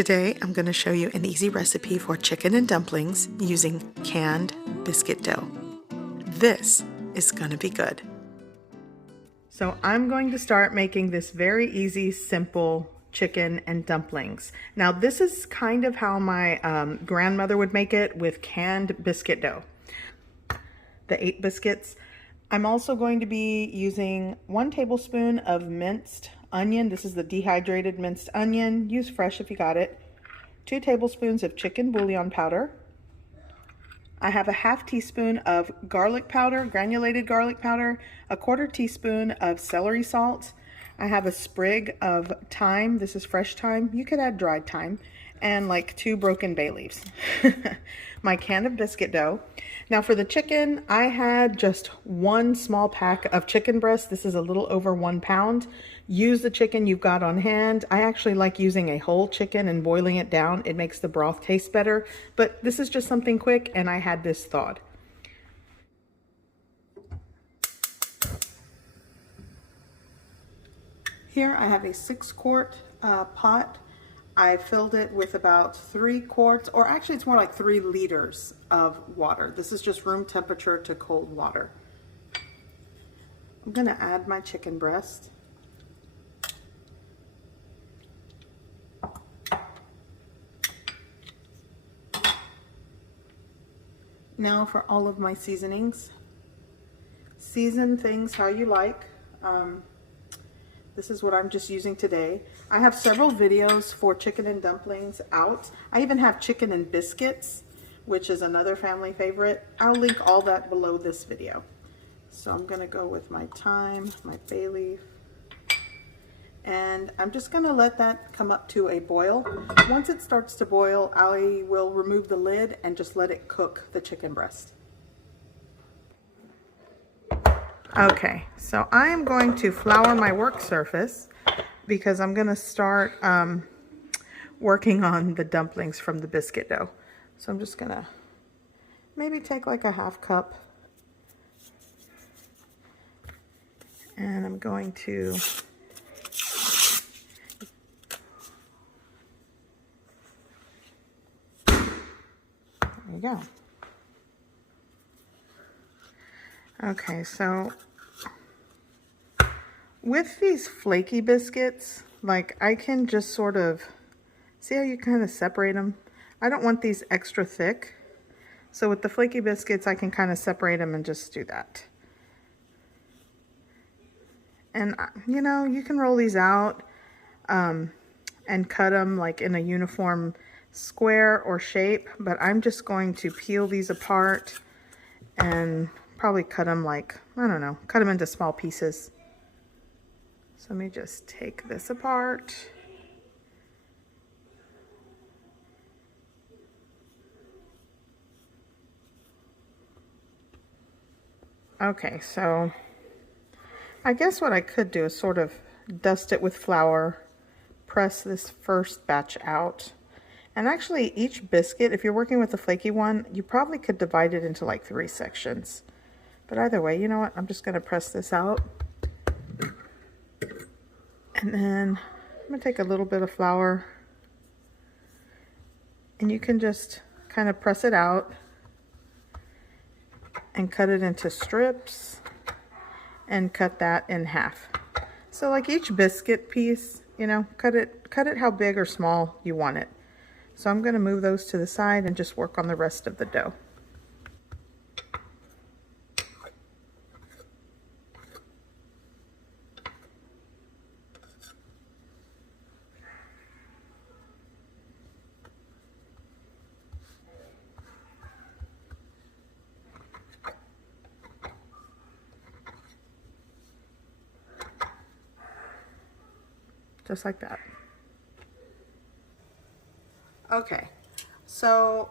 Today I'm going to show you an easy recipe for chicken and dumplings using canned biscuit dough. This is going to be good. So I'm going to start making this very easy, simple chicken and dumplings. Now this is kind of how my grandmother would make it with canned biscuit dough. The 8 biscuits. I'm also going to be using 1 tablespoon of minced onion. This is the dehydrated minced onion. Use fresh if you got it. 2 tablespoons of chicken bouillon powder. I have a ½ teaspoon of garlic powder, granulated garlic powder, a 1/4 teaspoon of celery salt. I have a sprig of thyme. This is fresh thyme. You could add dried thyme. And like 2 broken bay leaves. My can of biscuit dough. Now for the chicken, I had just 1 small pack of chicken breast. This is a little over 1 pound. Use the chicken you've got on hand. I actually like using a whole chicken and boiling it down. It makes the broth taste better, but this is just something quick and I had this thawed. Here I have a 6-quart pot. I filled it with about 3 quarts, or actually it's more like 3 liters of water. This is just room temperature to cold water. I'm gonna add my chicken breast. Now for all of my seasonings. Season things how you like. This is what I'm just using today. I have several videos for chicken and dumplings out. I even have chicken and biscuits, which is another family favorite. I'll link all that below this video. So I'm gonna go with my thyme, my bay leaf, and I'm just gonna let that come up to a boil. Once it starts to boil, I will remove the lid and just let it cook the chicken breast. Okay, so I am going to flour my work surface because I'm going to start working on the dumplings from the biscuit dough. So I'm just going to maybe take like a ½ cup. And I'm going to there you go. Okay, so with these flaky biscuits, like I can just sort of, see how you kind of separate them? I don't want these extra thick. So with the flaky biscuits, I can kind of separate them and just do that. And you know, you can roll these out and cut them like in a uniform square or shape, but I'm just going to peel these apart and probably cut them like, I don't know, cut them into small pieces. So let me just take this apart. Okay, so I guess what I could do is sort of dust it with flour, press this first batch out. And actually each biscuit, if you're working with a flaky one, you probably could divide it into like 3 sections. But either way, you know what? I'm just going to press this out. And then I'm going to take a little bit of flour. And you can just kind of press it out and cut it into strips and cut that in half. So like each biscuit piece, you know, cut it how big or small you want it. So I'm going to move those to the side and just work on the rest of the dough. Just like that. Okay, so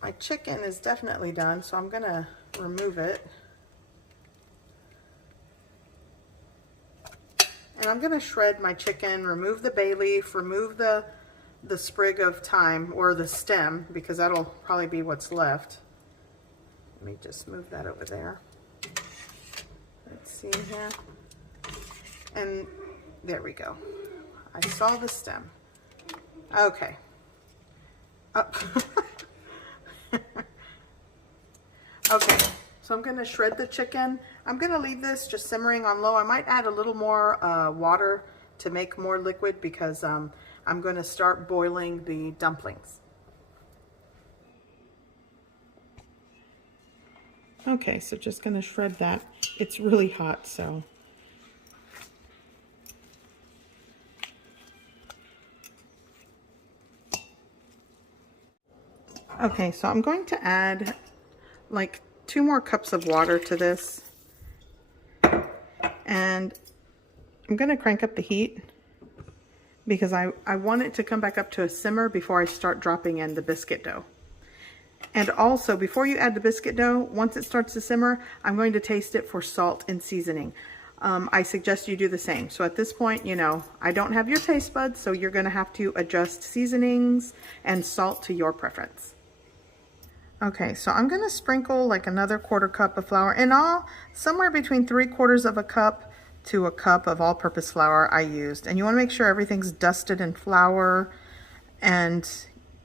my chicken is definitely done, so I'm gonna remove it. And I'm gonna shred my chicken, remove the bay leaf, remove the sprig of thyme, or the stem, because that'll probably be what's left. Let me just move that over there. Let's see here. And there we go. I saw the stem. Okay. Okay, so I'm going to shred the chicken. I'm going to leave this just simmering on low. I might add a little more water to make more liquid because I'm going to start boiling the dumplings. Okay, so just going to shred that. It's really hot, so. Okay, so I'm going to add like 2 more cups of water to this. And I'm going to crank up the heat because I want it to come back up to a simmer before I start dropping in the biscuit dough. And also, before you add the biscuit dough, once it starts to simmer, I'm going to taste it for salt and seasoning. I suggest you do the same. So at this point, you know, I don't have your taste buds, so you're going to have to adjust seasonings and salt to your preference. Okay, so I'm going to sprinkle like another 1/4 cup of flour. In all, somewhere between 3/4 of a cup to a cup of all-purpose flour I used. And you want to make sure everything's dusted in flour. And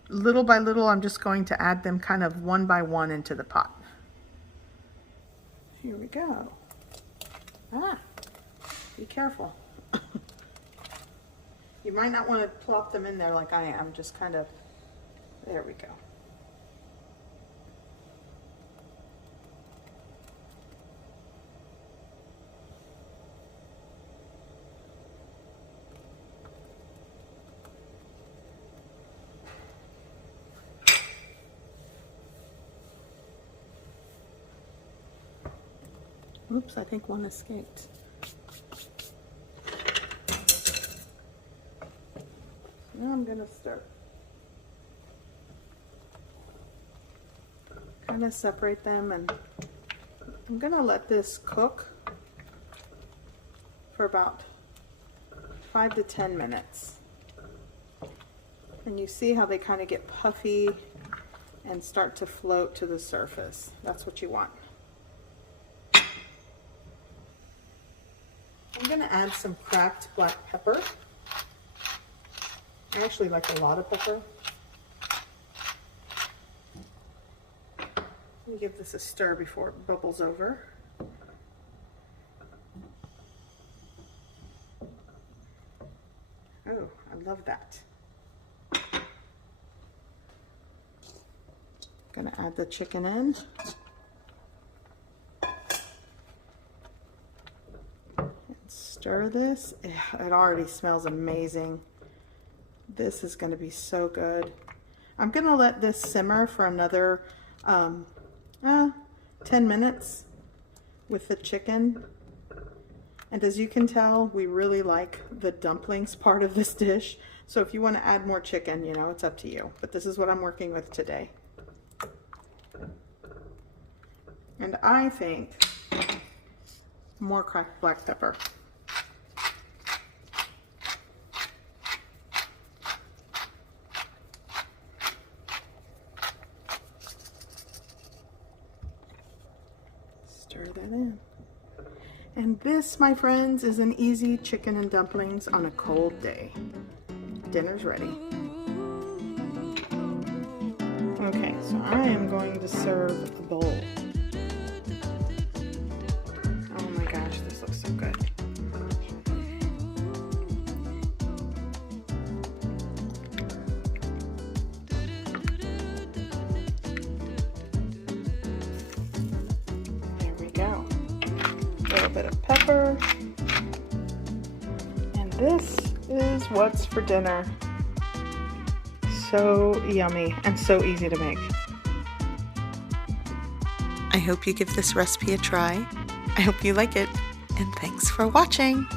little by little, I'm just going to add them kind of one by one into the pot. Here we go. Ah, be careful. You might not want to plop them in there like I am. Just kind of, there we go. Oops, I think one escaped. Now I'm going to start. Kind of separate them, and I'm going to let this cook for about 5 to 10 minutes. And you see how they kind of get puffy and start to float to the surface. That's what you want. I'm going to add some cracked black pepper. I actually like a lot of pepper. Let me give this a stir before it bubbles over. Oh, I love that. I'm going to add the chicken in. Stir this. It already smells amazing. This is going to be so good. I'm going to let this simmer for another 10 minutes with the chicken. And as you can tell, we really like the dumplings part of this dish. So if you want to add more chicken, you know, it's up to you. But this is what I'm working with today. And I think more cracked black pepper. Stir that in. And this, my friends, is an easy chicken and dumplings on a cold day. Dinner's ready. Okay, so I am going to serve a bowl. Oh my gosh, this looks so good. There we go. A little bit of pepper. And this is what's for dinner. So yummy and so easy to make. I hope you give this recipe a try. I hope you like it, and thanks for watching.